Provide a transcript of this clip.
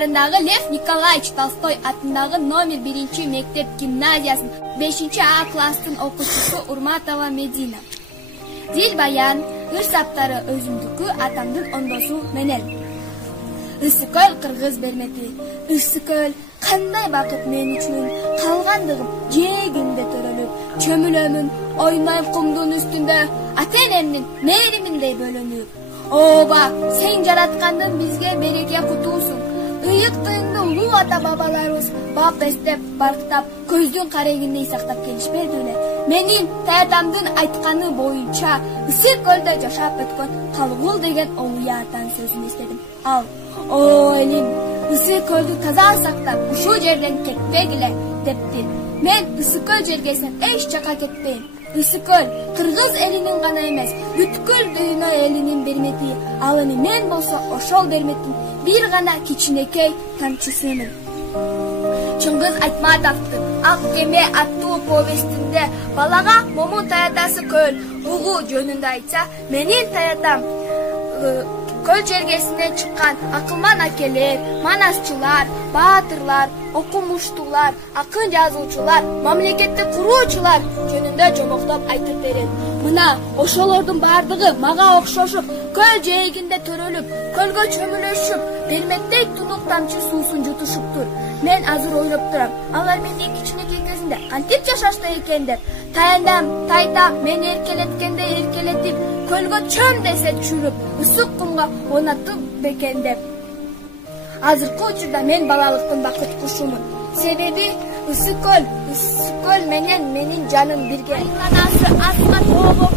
шаарындагы Лев Николаевич Толстой атындагы номер 1 мектеп гимназиясынын 5А класстын окуучусу Урматова Медина. Дил баян, ыр саптары өзүмдүкү атамдын ондосу менен. Ысыкөл кыргыз бермети. Ысыкөл кандай бакыт мен үчүн, калгандыгым же күндө төрөлүп, чөмүлөмүн, ойнойм кумдун үстүндө, ата-энемдин мээриминдей бөлөнүп. Оба, сен жараткандын бизге береке кутуусуң. Ыйык тыйынды улуу ата бабаларыбыз бап эстеп, барктап, көздүн карегиндей сактап келишпеди беле. Менин таятамдын айтканы боюнча, Ысыкөлдө жашап өткөн Калгул деген Оңуя атанын сөзүн эстедим. Ал, о элим, Ысыкөлдү таза сактап, ушул жерден кетпегиле, депти. Мен Ысыкөл жергесинен эч жака кетпейм. Ысыкөл кыргыз элинин гана эмес, бүткүл дүйнө элинин бермети. Ал эми мен болсо ошол берметтин бир гана кичинекей тамчысымын. Чыңгыз Айтматовдун Ак кеме аттуу повестинде балага момун таятасы көл угуу жөнүндө айтса, менин таятам көл жергесинен чыккан акылман акелер, манасчылар, баатырлар, окумуштуулар, акын жазуучулар, мамлекетти куруучулар жөнүндө жомоктоп айтып берет. Мына ошолордун бардыгы мага окшошуп, көл жээгинде төрөлүп, көлгө чөмүлөшүп, берметтей тунук тамчы суусун жутушуптур. Мен азыр ойлоп турам, алар менден кичинекей кезинде кантип жашашты экен деп. Тайтам мени эркелеткенде эркелетип, көлгө чөм десе чүрүп, ысык кумга онатып бекен деп. Азыркы учурда мен балалыктын бакыт кушумун. Себеби Ысыкөл менен менин жаным бирге. Айланасы асма тоого